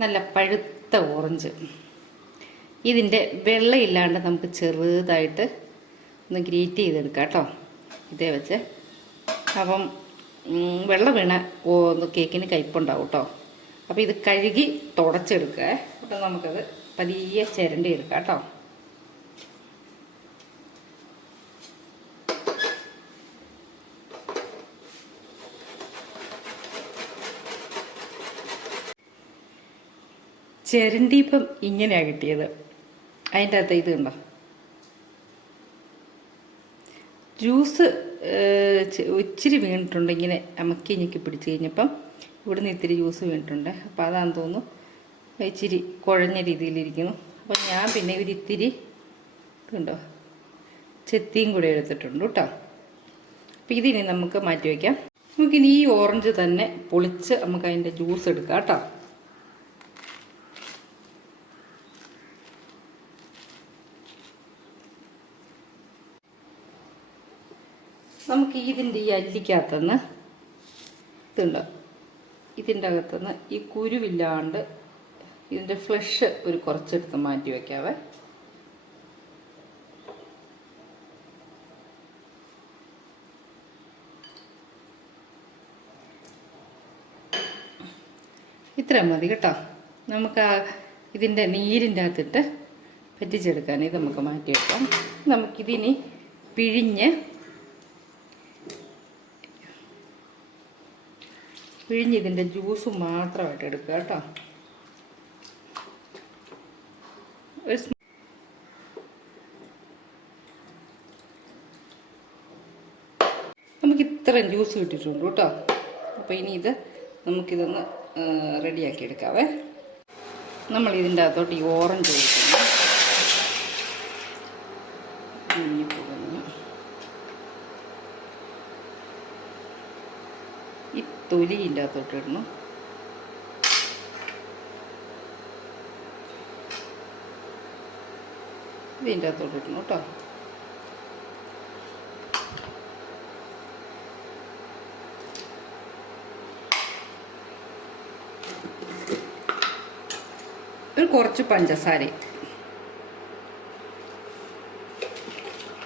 നല്ല പഴുത്ത ഓറഞ്ച്. ഇതിന്റെ വെള്ളയില്ലാണ്ട് നമുക്ക് ചെറുതായിട്ട് ഒന്ന് ഗ്രീറ്റ് ചെയ്തെടുക്കാം കേട്ടോ. ഇതേ വെച്ച്. അപ്പം വെള്ളം വീണ കേക്കിന് കയ്പുണ്ടാവും കേട്ടോ. അപ്പോൾ ഇത് കഴുകി തുടച്ചെടുക്കുക. അപ്പം നമുക്കത് പതിയെ ചിരണ്ടി എടുക്കാം കേട്ടോ. ചിരണ്ടി ഇപ്പം ഇങ്ങനെയാണ് കിട്ടിയത്. അതിന്റെ അകത്ത് ഇത് കണ്ടോ? ജ്യൂസ് ഇച്ചിരി വീണിട്ടുണ്ട് ഇങ്ങനെ അമക്കി ഞെക്കി പിടിച്ച് കഴിഞ്ഞപ്പം ഇവിടുന്ന് ഇത്തിരി ജ്യൂസ് വീണിട്ടുണ്ട്. അപ്പോൾ അതാണെന്ന് തോന്നുന്നു ഇച്ചിരി കുഴഞ്ഞ രീതിയിലിരിക്കുന്നു. അപ്പോൾ ഞാൻ പിന്നെ ഒരു ഇത്തിരി ഇതുണ്ടോ ചെത്തിയും കൂടെ എടുത്തിട്ടുണ്ട് കേട്ടോ. അപ്പോൾ ഇതിനി നമുക്ക് മാറ്റി വയ്ക്കാം. നമുക്കിനി ഈ ഓറഞ്ച് തന്നെ പൊളിച്ച് നമുക്ക് അതിന്റെ ജ്യൂസ് എടുക്കാം കേട്ടോ. നമുക്ക് ഇതിന്റെ ഈ അല്ലിക്കകത്തുനിന്ന് ഇതുണ്ട്? ഇതിന്റെ അകത്തുനിന്ന് ഈ കുരുവില്ലാണ്ട് ഇതിന്റെ ഫ്ലഷ് ഒരു കുറച്ചെടുത്ത് മാറ്റി വയ്ക്കാവേ ഇത്ര മതി കേട്ടോ. നമുക്ക് ആ ഇതിന്റെ നീരിന്റെ അകത്തിട്ട് പറ്റിച്ചെടുക്കാൻ ഇത് നമുക്ക് മാറ്റിയെടുക്കാം നമുക്കിതിനി പിഴിഞ്ഞ് പിഴിഞ്ഞ് ഇതിന്റെ ജ്യൂസ് മാത്രമായിട്ട് എടുക്കുക കേട്ടോ. നമുക്ക് ഇത്രയും ജ്യൂസ് കിട്ടിയിട്ടുണ്ട് കേട്ടോ. അപ്പോൾ ഇനി ഇത് നമുക്കിതൊന്ന് റെഡിയാക്കി എടുക്കാവേ. നമ്മൾ ഇതിന്റെ അകത്തോട്ട് ഈ ഓറഞ്ച് ഒഴിക്കുന്നു ഇനി പോകുന്നു ഈ തൊലി ഇതിന്റെ അകത്തോട്ട് ഇടണം. ഇതിന്റെ അകത്തോട്ട് ഇടണം കേട്ടോ. ഒരു കുറച്ച് പഞ്ചസാര.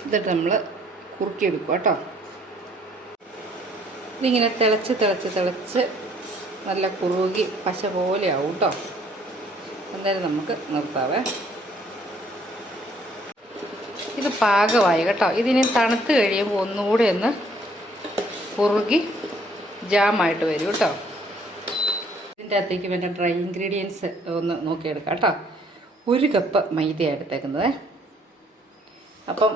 ഇതിട്ട് നമ്മൾ കുറുക്കിയെടുക്കുക കേട്ടോ. ഇതിങ്ങനെ തിളച്ച് തിളച്ച് തിളച്ച് നല്ല കുറുകി പശ പോലെ ആവും കേട്ടോ അന്നേരം നമുക്ക് നിർത്താവേ. ഇത് പാകമായി കേട്ടോ. ഇതിനി തണുത്ത് കഴിയുമ്പോൾ ഒന്നുകൂടെ ഒന്ന് കുറുകി ജാമായിട്ട് വരും കേട്ടോ ഇതിന്റെ അകത്തേക്ക് വേണ്ട ഡ്രൈ ഇൻഗ്രീഡിയൻസ് ഒന്ന് നോക്കിയെടുക്കാം കേട്ടോ ഒരു കപ്പ് മൈദയാണ് എടുത്തേക്കുന്നത്. അപ്പം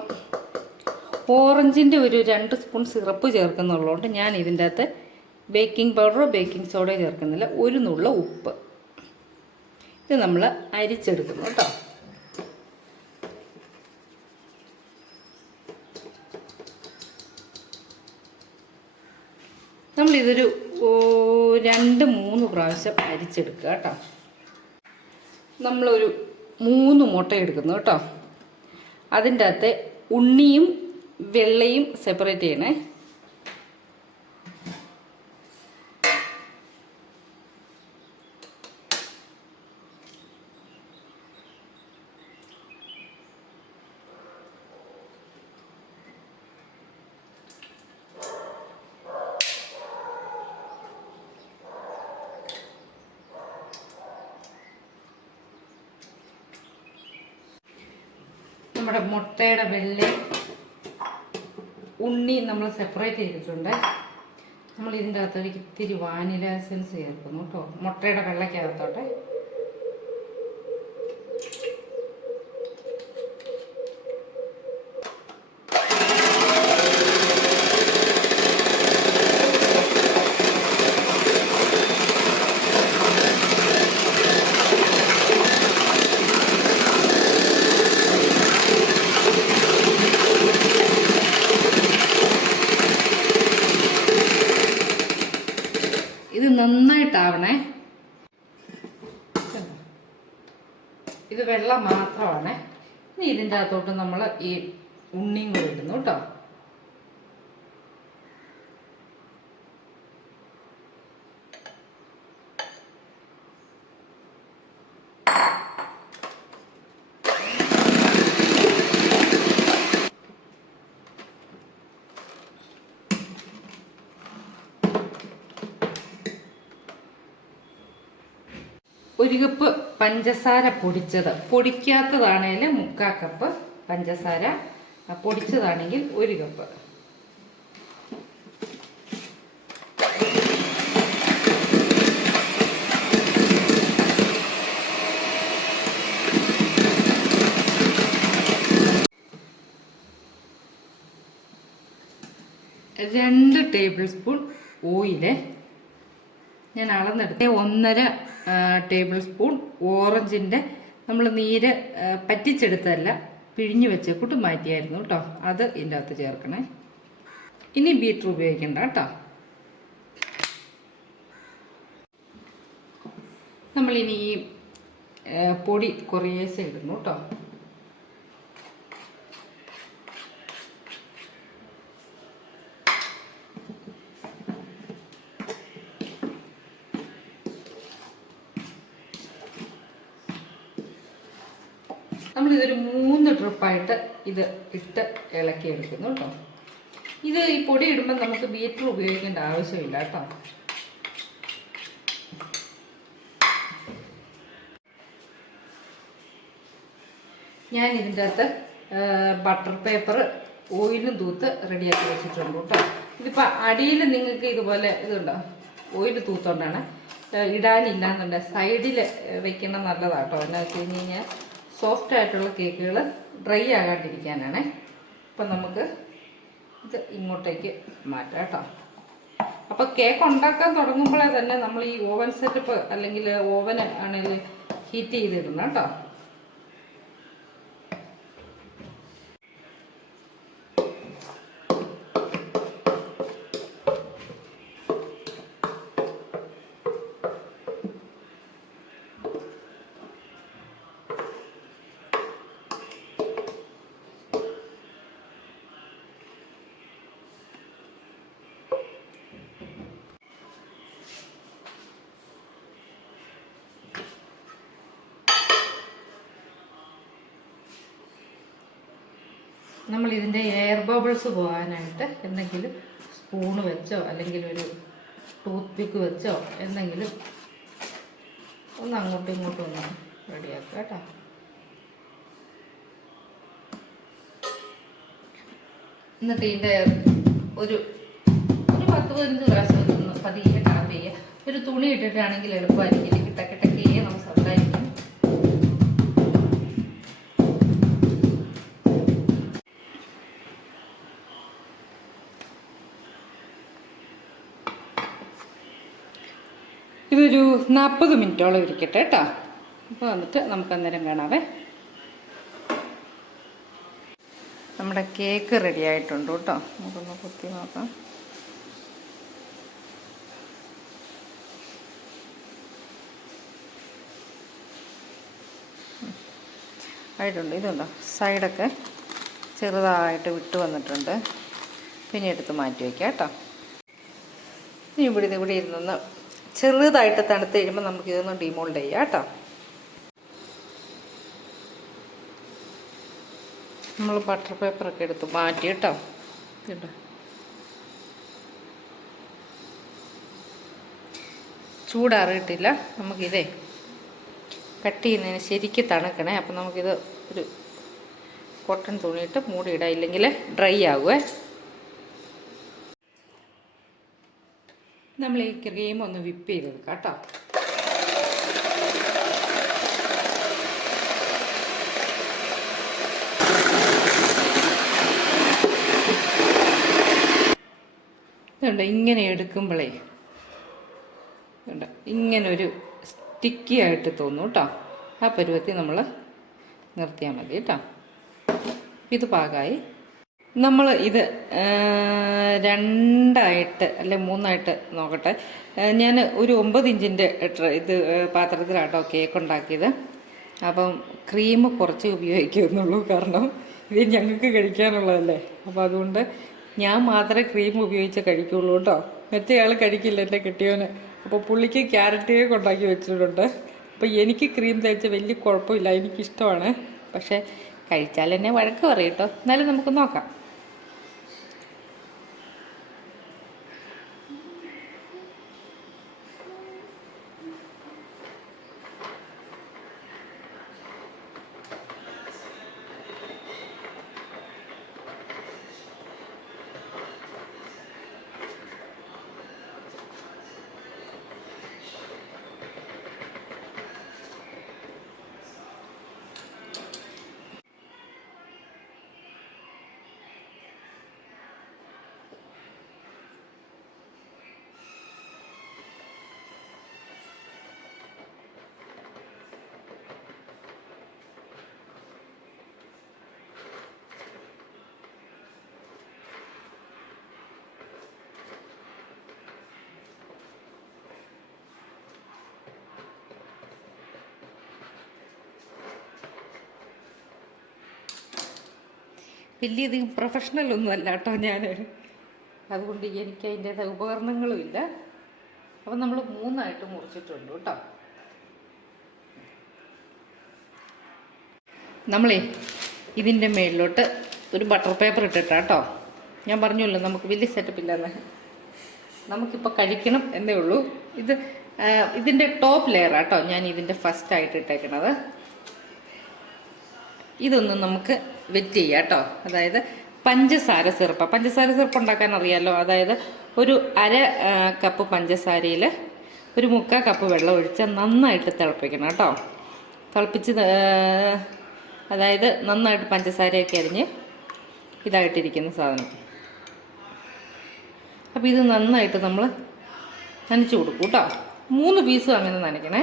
ഓറഞ്ചിന്റെ ഒരു രണ്ട് സ്പൂൺ സിറപ്പ് ചേർക്കുന്നുള്ളതുകൊണ്ട് ഞാൻ ഇതിന്റെ അകത്ത് ബേക്കിംഗ് പൗഡറോ ബേക്കിംഗ് സോഡയോ ചേർക്കുന്നില്ല. ഒരു നുള്ള ഉപ്പ്. ഇത് നമ്മൾ അരിച്ചെടുക്കുന്നു കേട്ടോ. നമ്മളിതൊരു രണ്ട് മൂന്ന് പ്രാവശ്യം അരിച്ചെടുക്കുക കേട്ടോ. നമ്മളൊരു മൂന്ന് മുട്ട എടുക്കുന്നു കേട്ടോ. അതിന്റെ അകത്ത് ഉണ്ണിയും വെള്ളയും സെപ്പറേറ്റ് ചെയ്യണേ. നമ്മുടെ മുട്ടയുടെ വെള്ള. ഉണ്ണി നമ്മൾ സെപ്പറേറ്റ് ചെയ്തിട്ടുണ്ട്. നമ്മൾ ഇതിന്റെ അകത്തേക്ക് ഇത്തിരി വാനില എസൻസ് ചേർക്കുന്നു കേട്ടോ. മുട്ടയുടെ വെള്ളയ്ക്കകത്തോട്ടെ ഇത് നന്നായിട്ടാവണേ ഇത് വെള്ളം മാത്രമാണ്. ഇനി ഇതിന്റെ അകത്തോട്ട് നമ്മൾ ഈ ഉണ്ണിയും കൂടി ഇടുന്നു കേട്ടോ. ഒരു കപ്പ് പഞ്ചസാര പൊടിച്ചത്. പൊടിക്കാത്തതാണെങ്കിൽ മുക്കാൽ കപ്പ് പഞ്ചസാര പൊടിച്ചതാണെങ്കിൽ ഒരു കപ്പ്. രണ്ട് ടേബിൾ സ്പൂൺ ഓയിൽ ഞാൻ അളന്നെടുത്ത്. ഒന്നര ടേബിൾ സ്പൂൺ ഓറഞ്ചിന്റെ നമ്മൾ നീര് പറ്റിച്ചെടുത്തല്ല പിഴിഞ്ഞു വെച്ചേക്കൂട്ട് മാറ്റിയായിരുന്നു കേട്ടോ. അത് ഇതിന്റെ അകത്ത് ചേർക്കണേ. ഇനി ബീറ്റർ ഉപയോഗിക്കണ്ട കേട്ടോ. നമ്മളിനി പൊടി കുറേശ്ശെ ഇടുന്നു കേട്ടോ. നമ്മളിതൊരു മൂന്ന് ഡ്രിപ്പായിട്ട് ഇത് ഇട്ട് ഇളക്കി എടുക്കുന്നു കേട്ടോ. ഇത് ഈ പൊടി ഇടുമ്പോൾ നമുക്ക് ബീറ്റർ ഉപയോഗിക്കേണ്ട ആവശ്യമില്ല കേട്ടോ. ഞാൻ ഇതിന്റെ അകത്ത് ബട്ടർ പേപ്പർ ഓയിലും തൂത്ത് റെഡിയാക്കി വെച്ചിട്ടുണ്ട് കേട്ടോ. ഇതിപ്പോൾ അടിയിൽ നിങ്ങൾക്ക് ഇതുപോലെ ഇതുണ്ടോ? ഓയിൽ തൂത്തോണ്ടാണ്. ഇടാനില്ല എന്നുണ്ട് സൈഡിൽ വെക്കണം നല്ലതാണ് കേട്ടോ. എന്നാ വെച്ച് കഴിഞ്ഞ് കഴിഞ്ഞാൽ സോഫ്റ്റ് ആയിട്ടുള്ള കേക്കുകൾ ഡ്രൈ ആകാണ്ടിരിക്കാനാണേ. അപ്പം നമുക്ക് ഇത് ഇങ്ങോട്ടേക്ക് മാറ്റാം കേട്ടോ. അപ്പോൾ കേക്ക് ഉണ്ടാക്കാൻ തുടങ്ങുമ്പോഴേ തന്നെ നമ്മൾ ഈ ഓവൻ സെറ്റപ്പ് അല്ലെങ്കിൽ ഓവൻ ആണെങ്കിൽ ഹീറ്റ് ചെയ്തിടണം കേട്ടോ. നമ്മൾ ഇതിന്റെ എയർ ബബിൾസ് പോകാനായിട്ട് എന്തെങ്കിലും സ്പൂണ് വെച്ചോ അല്ലെങ്കിൽ ഒരു ടൂത്ത് പിക്ക് വെച്ചോ എന്തെങ്കിലും ഒന്ന് അങ്ങോട്ടും ഇങ്ങോട്ടും ഒന്ന് റെഡിയാക്കുക കേട്ടോ. എന്നിട്ട് ഇതിന്റെ ഒരു ഒരു പത്ത് പതിനഞ്ച് പ്രാവശ്യം ഒന്ന് പതിയെ ടാപ്പ് ചെയ്യുക. ഒരു തുണി ഇട്ടിട്ടാണെങ്കിൽ എളുപ്പമായിരിക്കും. കിട്ടക്കിട്ടക്കേ നമുക്ക് നാൽപ്പത് മിനിറ്റോളം ഇരിക്കട്ടെ കേട്ടോ. അപ്പോൾ വന്നിട്ട് നമുക്ക് അന്നേരം കാണാവേ. നമ്മുടെ കേക്ക് റെഡി ആയിട്ടുണ്ട് കേട്ടോ. നമുക്കൊന്ന് കുത്തി നോക്കാം. ആയിട്ടുണ്ട്. ഇതുണ്ടോ? സൈഡൊക്കെ ചെറുതായിട്ട് വിട്ട് വന്നിട്ടുണ്ട്. പിന്നെ എടുത്ത് മാറ്റി വയ്ക്കാം കേട്ടോ. ഇനി ഇവിടെ ഇത് ഇവിടെ ഇരുന്നൊന്ന് ചെറുതായിട്ട് തണുത്ത് കഴിയുമ്പോൾ നമുക്ക് ഇതൊന്ന് ഡിമോൾഡ് ചെയ്യാം കേട്ടോ. നമ്മൾ ബട്ടർ പേപ്പറൊക്കെ എടുത്ത് മാറ്റി കേട്ടോ. കേട്ടോ ചൂടാറിയിട്ടില്ല. നമുക്കിതേ കട്ട് ചെയ്യുന്നതിന് ശരിക്ക് തണുക്കണേ. അപ്പം നമുക്കിത് ഒരു കോട്ടൺ തുണിയിട്ട് മൂടിയിടാം. ഇല്ലെങ്കിൽ ഡ്രൈ ആകുമേ നമ്മൾ ഈ ക്രീം ഒന്ന് വിപ്പ് ചെയ്തെടുക്കാം കേട്ടോ. ഇങ്ങനെ എടുക്കുമ്പോഴേ ഇങ്ങനെ ഒരു സ്റ്റിക്കി ആയിട്ട് തോന്നും കേട്ടോ. ആ പരുവത്തിൽ നമ്മൾ നിർത്തിയാൽ മതി കേട്ടോ. ഇത് പാകമായി നമ്മൾ ഇത് രണ്ടായിട്ട് അല്ലെ മൂന്നായിട്ട് നോക്കട്ടെ. ഞാൻ ഒരു ഒമ്പത് ഇഞ്ചിന്റെ ഇത് പാത്രത്തിലാട്ടോ കേക്ക് ഉണ്ടാക്കിയത് അപ്പം ക്രീം കുറച്ച് ഉപയോഗിക്കുന്നുള്ളൂ കാരണം ഇത് ഞങ്ങൾക്ക് കഴിക്കാനുള്ളതല്ലേ. അപ്പോൾ അതുകൊണ്ട് ഞാൻ മാത്രമേ ക്രീം ഉപയോഗിച്ച് കഴിക്കുള്ളൂ കേട്ടോ. മറ്റേ ആൾ കഴിക്കില്ല എന്റെ കിട്ടിയവന്. അപ്പോൾ പുള്ളിക്ക് ക്യാരറ്റ് കേക്ക് ഉണ്ടാക്കി വെച്ചിട്ടുണ്ട്. അപ്പോൾ എനിക്ക് ക്രീം തേച്ച വലിയ കുഴപ്പമില്ല എനിക്കിഷ്ടമാണ്. പക്ഷേ കഴിച്ചാൽ എന്നെ വഴക്ക് പറയും കേട്ടോ. എന്നാലും നമുക്ക് നോക്കാം. വലിയധികം പ്രൊഫഷണൽ ഒന്നും അല്ല കേട്ടോ ഞാൻ അതുകൊണ്ട് എനിക്ക് അതിന്റെതായ ഉപകരണങ്ങളും ഇല്ല. അപ്പം നമ്മൾ മൂന്നായിട്ട് മുറിച്ചിട്ടുണ്ട് കേട്ടോ. നമ്മളേ ഇതിന്റെ മേളിലോട്ട് ഒരു ബട്ടർ പേപ്പർ ഇട്ടിട്ടാട്ടോ ഞാൻ പറഞ്ഞല്ലോ നമുക്ക് വലിയ സെറ്റപ്പ് ഇല്ലെന്ന്. നമുക്കിപ്പോൾ കഴിക്കണം എന്നേ ഉള്ളൂ. ഇത് ഇതിന്റെ ടോപ്പ് ലെയർ കേട്ടോ ഞാൻ ഇതിന്റെ ഫസ്റ്റ് ആയിട്ട് ഇട്ടേക്കണത്. ഇതൊന്നും നമുക്ക് വെറ്റ് ചെയ്യാം കേട്ടോ അതായത് പഞ്ചസാര സിറപ്പ്. പഞ്ചസാര സിറപ്പ് ഉണ്ടാക്കാൻ അറിയാമല്ലോ അതായത് ഒരു അര കപ്പ് പഞ്ചസാരയിൽ ഒരു മുക്കാൽ കപ്പ് വെള്ളം ഒഴിച്ച് നന്നായിട്ട് തിളപ്പിക്കണം കേട്ടോ തിളപ്പിച്ച് അതായത് നന്നായിട്ട് പഞ്ചസാരയൊക്കെ അരിഞ്ഞ് ഇതായിട്ടിരിക്കുന്ന സാധനം. അപ്പോൾ ഇത് നന്നായിട്ട് നമ്മൾ നനച്ച് കൊടുക്കും കേട്ടോ മൂന്ന് പീസും അങ്ങനെ നനയ്ക്കണേ.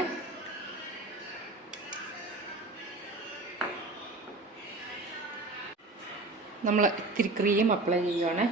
നമ്മൾ ഇത്തിരി ക്രീം അപ്ലൈ ചെയ്യുവാണ്.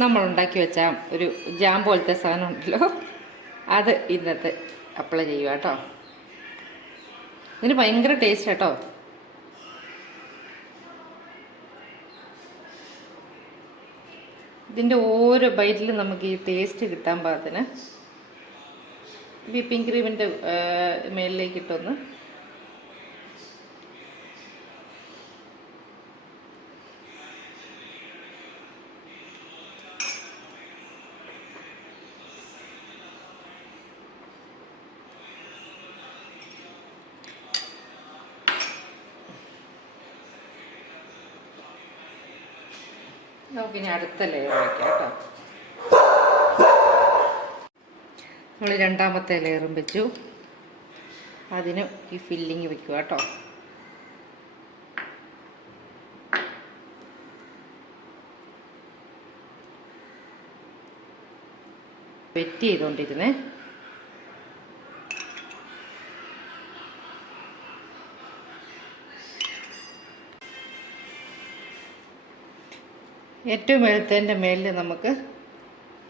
നമ്മൾ ഉണ്ടാക്കി വെച്ച ഒരു ജാം പോലത്തെ സാധനം ഉണ്ടല്ലോ. അത് ഇന്നത്തെ അപ്ലൈ ചെയ്യുക കേട്ടോ. ഇതിന് ഭയങ്കര ടേസ്റ്റ് കേട്ടോ. ഇതിന്റെ ഓരോ ബൈറ്റിലും നമുക്ക് ഈ ടേസ്റ്റ് കിട്ടാൻ പാകത്തിന്. വിപ്പിംഗ് ക്രീമിന്റെ മേലിലേക്ക് ഇട്ടൊന്ന് നമുക്കിനി അടുത്ത ലെയർ വയ്ക്കാം നമ്മൾ രണ്ടാമത്തെ ലെയറും വെച്ചു. അതിന് ഈ ഫില്ലിങ് വെക്കുക കേട്ടോ. വെറ്റ് ചെയ്തുകൊണ്ടിരുന്നേ ഏറ്റവും എഴുത്തതിന്റെ മേലിൽ നമുക്ക്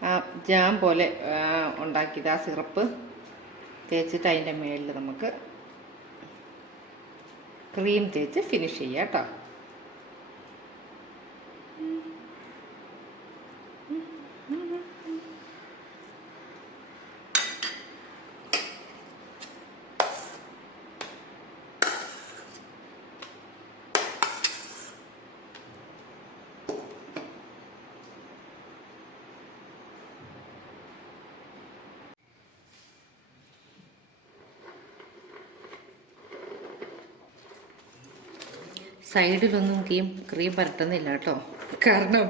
ആ ജാം പോലെ ഉണ്ടാക്കിയത് ആ സിറപ്പ് തേച്ചിട്ട് അതിന്റെ മേലിൽ നമുക്ക് ക്രീം തേച്ച് ഫിനിഷ് ചെയ്യാം കേട്ടോ. സൈഡിലൊന്നും ക്രീം ക്രീം പരട്ടുന്നില്ല കേട്ടോ. കാരണം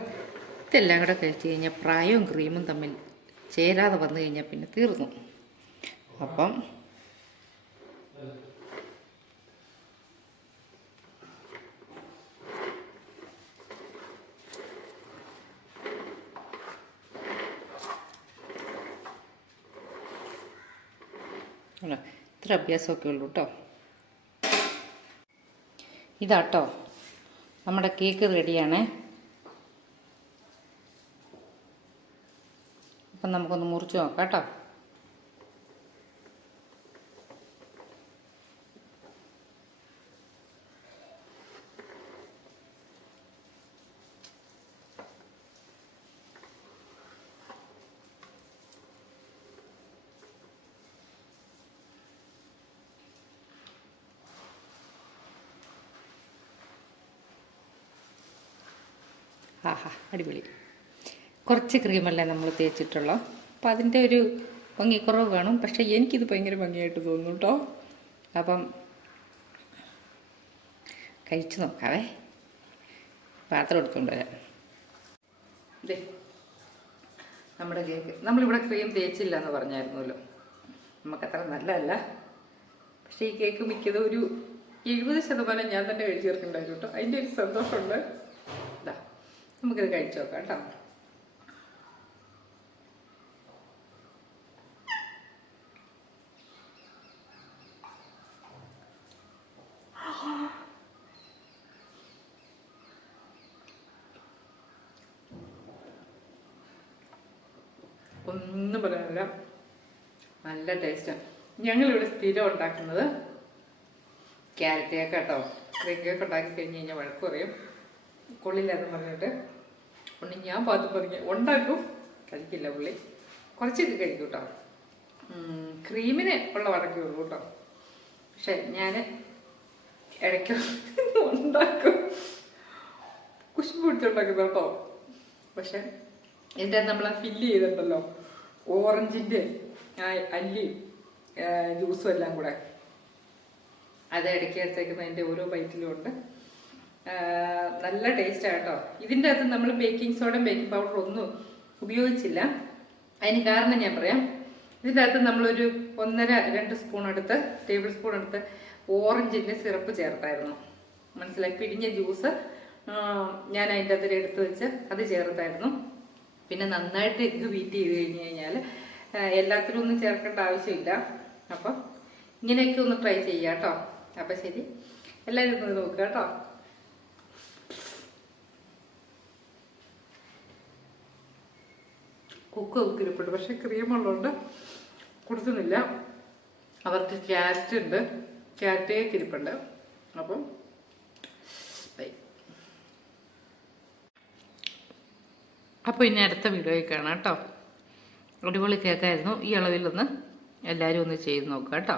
ഇതെല്ലാം കൂടെ കഴിച്ച് കഴിഞ്ഞാൽ പ്രായവും ക്രീമും തമ്മിൽ ചേരാതെ വന്നു കഴിഞ്ഞാൽ പിന്നെ തീർന്നു. അപ്പം ഇത്ര അഭ്യാസമൊക്കെ ഉള്ളൂ കേട്ടോ. ഇതാട്ടോ. നമ്മുടെ കേക്ക് റെഡിയാണ്. അപ്പം നമുക്കൊന്ന് മുറിച്ച് നോക്കാം കേട്ടോ. ആഹാ അടിപൊളി. കുറച്ച് ക്രീമല്ലേ നമ്മൾ തേച്ചിട്ടുള്ളൂ. അപ്പം അതിന്റെ ഒരു ഭംഗിക്കുറവ് വേണം. പക്ഷേ എനിക്കിത് ഭയങ്കര ഭംഗിയായിട്ട് തോന്നുന്നു കേട്ടോ. അപ്പം കഴിച്ചു നോക്കാവേ. പാത്രം എടുത്തുകൊണ്ട് വരാം. നമ്മുടെ കേക്ക്. നമ്മളിവിടെ ക്രീം തേച്ചില്ല എന്ന് പറഞ്ഞായിരുന്നല്ലോ. നമുക്കത്ര നല്ലതല്ല. പക്ഷേ ഈ കേക്ക് മിക്കതും ഒരു എഴുപത് ശതമാനം ഞാൻ തന്നെ കഴിച്ചു ചേർക്കുന്നുണ്ടായിരുന്നു കേട്ടോ. അതിന്റെ ഒരു സന്തോഷമുണ്ട്. നമുക്കിത് കഴിച്ചു നോക്കാം കേട്ടോ. ഒന്നും പറയാനില്ല. നല്ല ടേസ്റ്റാണ് ഞങ്ങളിവിടെ സ്ഥിരം ഉണ്ടാക്കുന്നത് ക്യാരറ്റ് കേട്ടോ. ക്രീം കേക്ക് ഉണ്ടാക്കി കഴിഞ്ഞ് കഴിഞ്ഞാൽ വഴക്ക് പറയും. കൊള്ളില്ലെന്ന് പറഞ്ഞിട്ട്. ഉണ്ണി ഞാൻ പാത്തു പറഞ്ഞു ഉണ്ടാക്കും. കഴിക്കില്ല പുള്ളി. കുറച്ചൊക്കെ കഴിക്കും കേട്ടോ ക്രീമിന് ഉള്ള വടക്കേ ഉള്ളൂ കേട്ടോ പക്ഷെ ഞാൻ ഇടയ്ക്ക് ഉണ്ടാക്കും. കുശുമ്പ് പിടിച്ചുണ്ടാക്കുന്ന കേട്ടോ പക്ഷെ എന്റെ നമ്മൾ ഫില്ല് ചെയ്തിട്ടുണ്ടല്ലോ. ഓറഞ്ചിന്റെ ആ അല്ലി ജ്യൂസും എല്ലാം കൂടെ. അത് ഇടയ്ക്ക് വെച്ചേക്കുന്നതിന്റെ ഓരോ ബൈറ്റിലും ഉണ്ട്. ആ, നല്ല ടേസ്റ്റാണ് കേട്ടോ. ഇതിന്റെ അകത്ത് നമ്മൾ ബേക്കിംഗ് സോഡയും ബേക്കിംഗ് പൗഡറും ഒന്നും ഉപയോഗിച്ചില്ല. അതിന് കാരണം ഞാൻ പറയാം. ഇതിന്റെ അകത്ത് നമ്മളൊരു ഒന്നര രണ്ട് സ്പൂൺ എടുത്ത് ടേബിൾ സ്പൂൺ എടുത്ത് ഓറഞ്ചിന്റെ സിറപ്പ് ചേർത്തായിരുന്നു. മനസ്സിലായി? പിഴിഞ്ഞ ജ്യൂസ് ഞാൻ അതിന്റെ അകത്ത് എടുത്ത് വെച്ച് അത് ചേർത്തായിരുന്നു. പിന്നെ നന്നായിട്ട് എഗ്ഗ് ബീറ്റ് ചെയ്ത് കഴിഞ്ഞ് കഴിഞ്ഞാൽ എല്ലാത്തിലും ഒന്നും ചേർക്കേണ്ട ആവശ്യമില്ല. അപ്പം ഇങ്ങനെയൊക്കെ ഒന്ന് ട്രൈ ചെയ്യാം കേട്ടോ. അപ്പം ശരി. എല്ലാവരും ഒന്ന് നോക്കുക കേട്ടോ. കുക്ക് ഉക്കിരിപ്പെട്ടു പക്ഷെ ക്രീം ഉള്ളതുകൊണ്ട് കൊടുക്കുന്നില്ല. അവർക്ക് ക്യാരറ്റ് ഉണ്ട്. ക്യാരറ്റേ കിരിപ്പുണ്ട് അപ്പം ബൈ. അപ്പോൾ ഇനി അടുത്ത വീഡിയോയിൽ കാണാം കേട്ടോ. അടിപൊളി കേക്കായിരുന്നു. ഈ അളവിലൊന്ന് എല്ലാവരും ഒന്ന് ചെയ്ത് നോക്കുക കേട്ടോ.